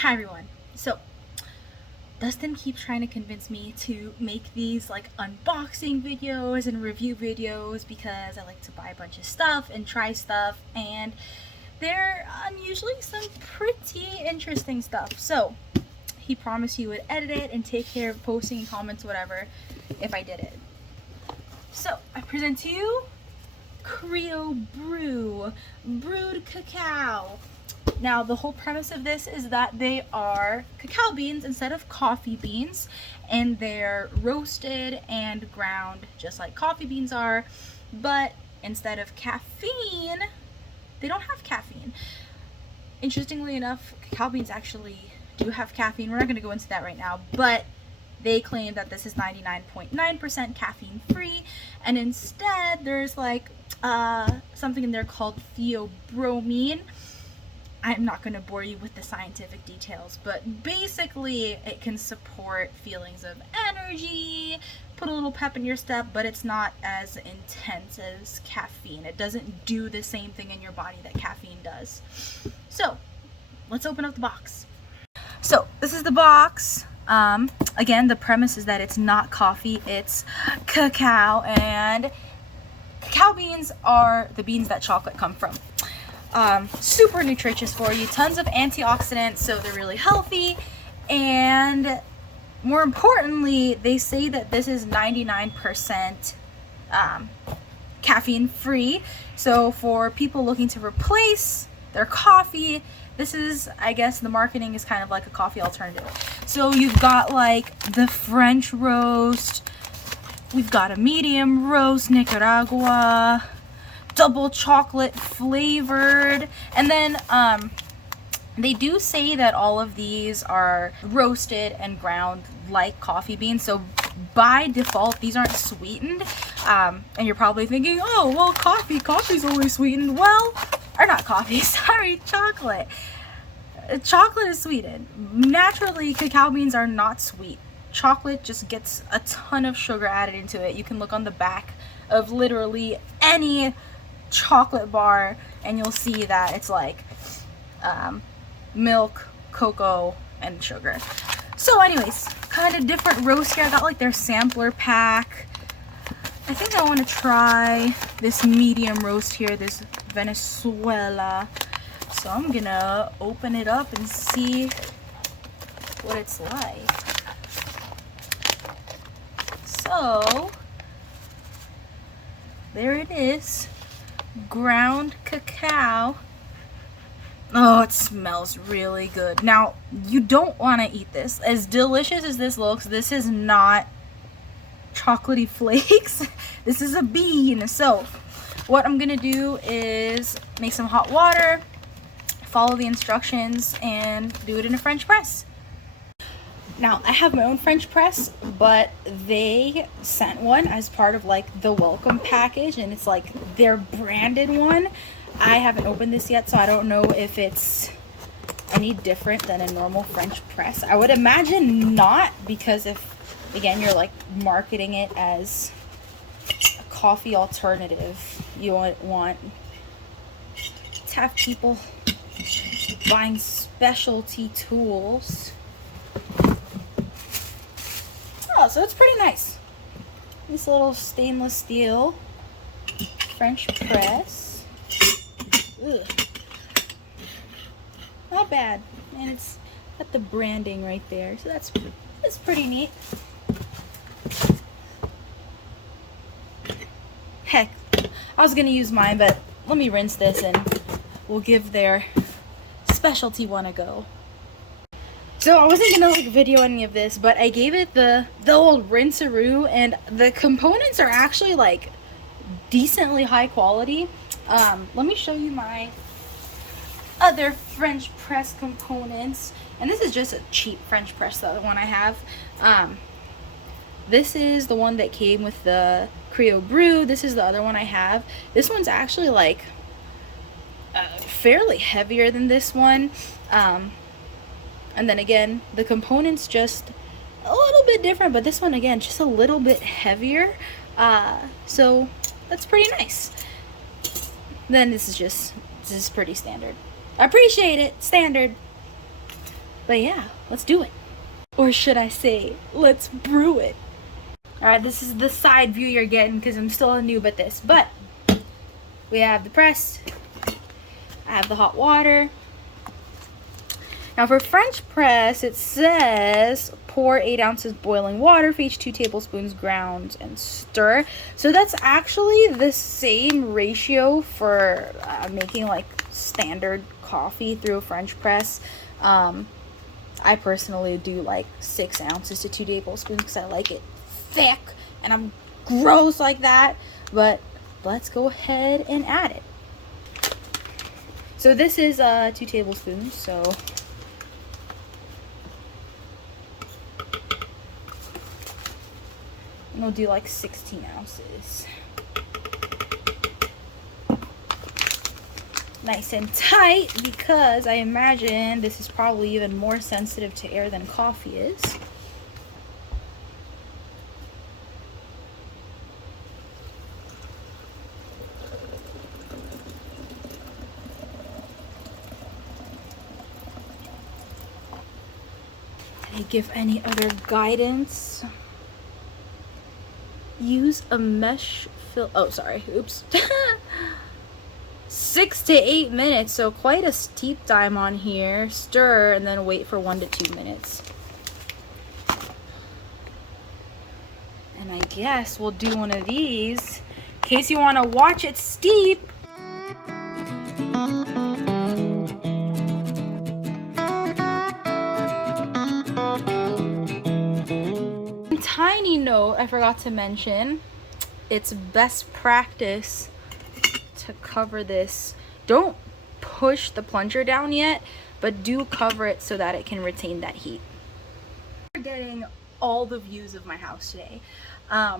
Hi everyone. So Dustin keeps trying to convince me to make these like unboxing videos and review videos because I like to buy a bunch of stuff and try stuff, and they're usually some pretty interesting stuff. So he promised he would edit it and take care of posting comments, whatever, if I did it. So I present to you Crio Bru Brewed Cacao. Now, the whole premise of this is that they are cacao beans instead of coffee beans, and they're roasted and ground just like coffee beans are, but instead of caffeine, they don't have caffeine. Interestingly enough, cacao beans actually do have caffeine. We're not going to go into that right now, but they claim that this is 99.9% caffeine free, and instead there's like something in there called theobromine. I'm not going to bore you with the scientific details, but basically it can support feelings of energy, put a little pep in your step, but it's not as intense as caffeine. It doesn't do the same thing in your body that caffeine does. So let's open up the box. So this is the box. Again, the premise is that it's not coffee, it's cacao, and cacao beans are the beans that chocolate come from. Super nutritious for you, tons of antioxidants, so they're really healthy, and more importantly, they say that this is 99% caffeine free. So for people looking to replace their coffee, this is, I guess the marketing is kind of like a coffee alternative. So you've got like the French roast, we've got a medium roast, Nicaragua, double chocolate flavored, and then they do say that all of these are roasted and ground like coffee beans, so by default these aren't sweetened. And you're probably thinking, oh well, coffee's always sweetened. Well, or not coffee, sorry, chocolate is sweetened. Naturally, cacao beans are not sweet. Chocolate just gets a ton of sugar added into it. You can look on the back of literally any chocolate bar and you'll see that it's like milk, cocoa, and sugar. So anyways, kind of different roast here. I got like their sampler pack. I think I want to try this medium roast here, this Venezuela. So I'm gonna open it up and see what it's like. So there it is. Ground cacao. Oh, it smells really good. Now, you don't want to eat this. As delicious as this looks, this is not chocolatey flakes. This is a bean. So what I'm gonna do is make some hot water, follow the instructions, and do it in a French press. Now, I have my own French press, but they sent one as part of like the welcome package, and it's like their branded one. I haven't opened this yet, so I don't know if it's any different than a normal French press. I would imagine not, because if, again, you're like marketing it as a coffee alternative, you want to have people buying specialty tools. Oh, so it's pretty nice. This little stainless steel French press. Ugh. Not bad. And it's got the branding right there. So that's pretty neat. Heck, I was gonna use mine, but let me rinse this and we'll give their specialty one a go. So I wasn't gonna like video any of this, but I gave it the old rinse-a-roo, and the components are actually like decently high quality. Let me show you my other French press components, and this is just a cheap French press, the other one I have. This is the one that came with the Crio Bru. This is the other one I have. This one's actually like fairly heavier than this one. And then again, the components just a little bit different, but this one again just a little bit heavier. So that's pretty nice. Then this is pretty standard. I appreciate it, standard. But yeah, let's do it. Or should I say, let's brew it. Alright, this is the side view you're getting because I'm still a noob at this. But we have the press. I have the hot water. Now for French press, it says pour 8 ounces boiling water for each 2 tablespoons ground and stir. So that's actually the same ratio for making like standard coffee through a French press. I personally do like 6 ounces to 2 tablespoons because I like it thick and I'm gross like that. But let's go ahead and add it. So this is 2 tablespoons, so and we'll do like 16 ounces. Nice and tight because I imagine this is probably even more sensitive to air than coffee is. Did I give any other guidance? Use a mesh fill. Oh, sorry. Oops. 6 to 8 minutes, so quite a steep time on here. Stir and then wait for 1 to 2 minutes. And I guess we'll do one of these in case you want to watch it steep. Tiny note I forgot to mention, it's best practice to cover this. Don't push the plunger down yet, but do cover it so that it can retain that heat. We're getting all the views of my house today. I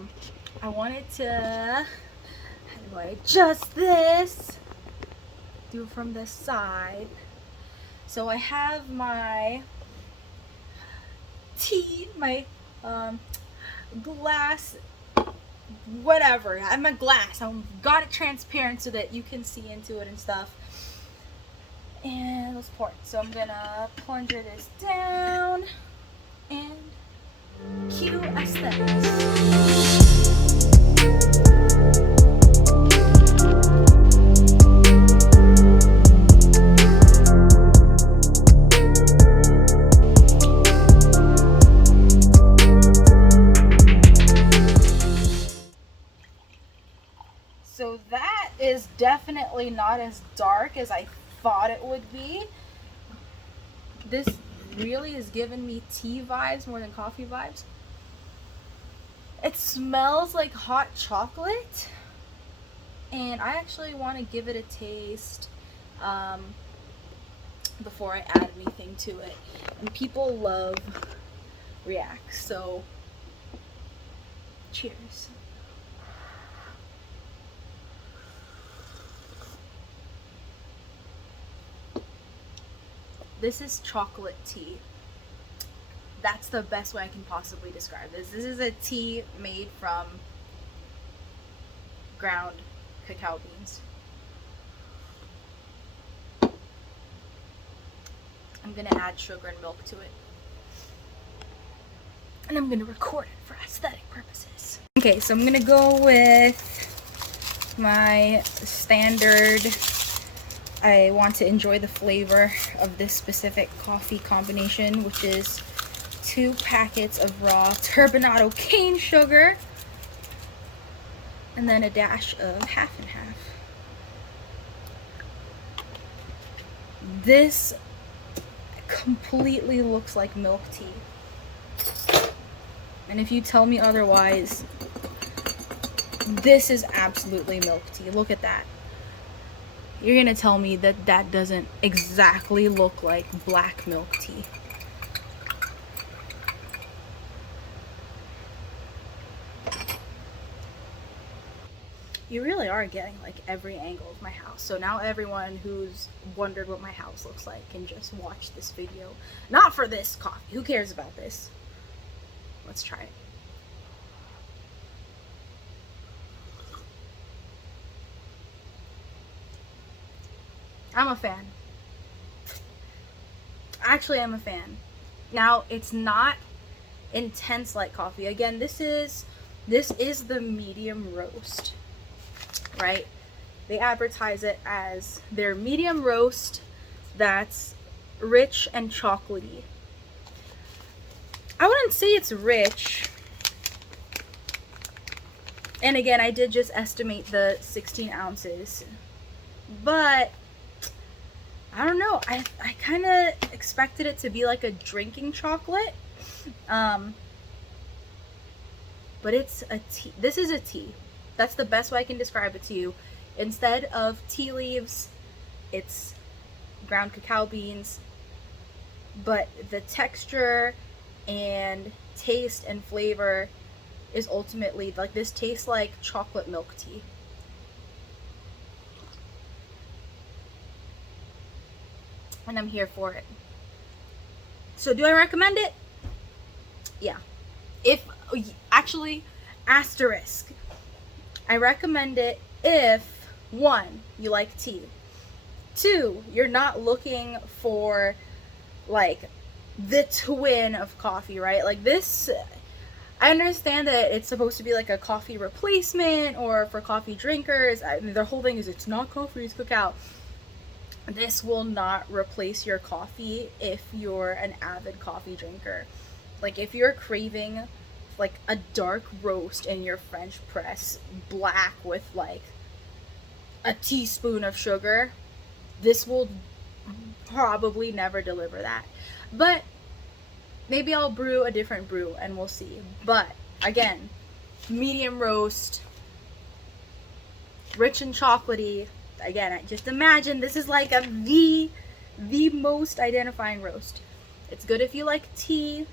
wanted to, how do I adjust this? Do it from the side. So I have my tea, my glass, whatever. I have my glass. I got it transparent so that you can see into it and stuff. And let's pour it. So I'm gonna plunger this down and cue aesthetics. So that is definitely not as dark as I thought it would be. This really is giving me tea vibes more than coffee vibes. It smells like hot chocolate, and I actually want to give it a taste before I add anything to it. And people love reacts, so cheers. This is chocolate tea. That's the best way I can possibly describe this. This is a tea made from ground cacao beans. I'm gonna add sugar and milk to it. And I'm gonna record it for aesthetic purposes. Okay, so I'm gonna go with my standard. I want to enjoy the flavor of this specific coffee combination, which is 2 packets of raw turbinado cane sugar and then a dash of half and half. This completely looks like milk tea. And if you tell me otherwise, this is absolutely milk tea. Look at that. You're gonna tell me that that doesn't exactly look like black milk tea. You really are getting like every angle of my house. So now everyone who's wondered what my house looks like can just watch this video. Not for this coffee. Who cares about this? Let's try it. I'm a fan. actually am a fan. Now, it's not intense like coffee. Again, this is the medium roast, right? They advertise it as their medium roast that's rich and chocolatey. I wouldn't say it's rich. And again, I did just estimate the 16 ounces. But I don't know. I kind of expected it to be like a drinking chocolate. But it's a tea. This is a tea. That's the best way I can describe it to you. Instead of tea leaves, it's ground cacao beans. But the texture and taste and flavor is ultimately, like, this tastes like chocolate milk tea. And I'm here for it. So do I recommend it? Yeah. If, actually, asterisk, I recommend it if, 1, you like tea. 2, you're not looking for, like, the twin of coffee, right? Like, this, I understand that it's supposed to be like a coffee replacement or for coffee drinkers. I mean, their whole thing is it's not coffee, it's cacao. This will not replace your coffee if you're an avid coffee drinker. Like, if you're craving like a dark roast in your French press, black with like a teaspoon of sugar, this will probably never deliver that. But maybe I'll brew a different brew and we'll see. But again, medium roast, rich and chocolatey. Again, I just imagine this is like the most identifying roast. It's good if you like tea.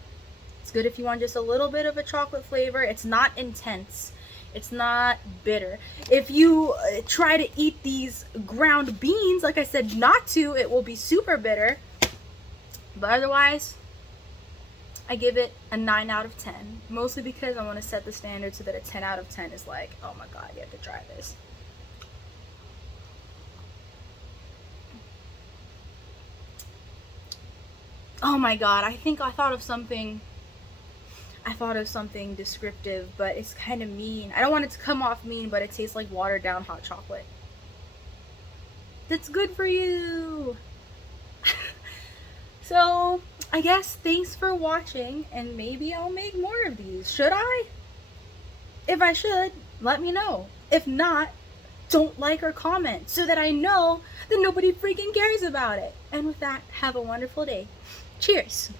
It's good if you want just a little bit of a chocolate flavor. It's not intense. It's not bitter. If you try to eat these ground beans, like I said not to, it will be super bitter. But otherwise, I give it a 9 out of 10. Mostly because I want to set the standard so that a 10 out of 10 is like, oh my god, you have to try this. Oh my god, I think I thought of something descriptive, but it's kind of mean. I don't want it to come off mean, but it tastes like watered down hot chocolate. That's good for you. So, I guess thanks for watching, and maybe I'll make more of these. Should I? If I should, let me know. If not, don't like or comment so that I know that nobody freaking cares about it. And with that, have a wonderful day. Cheers!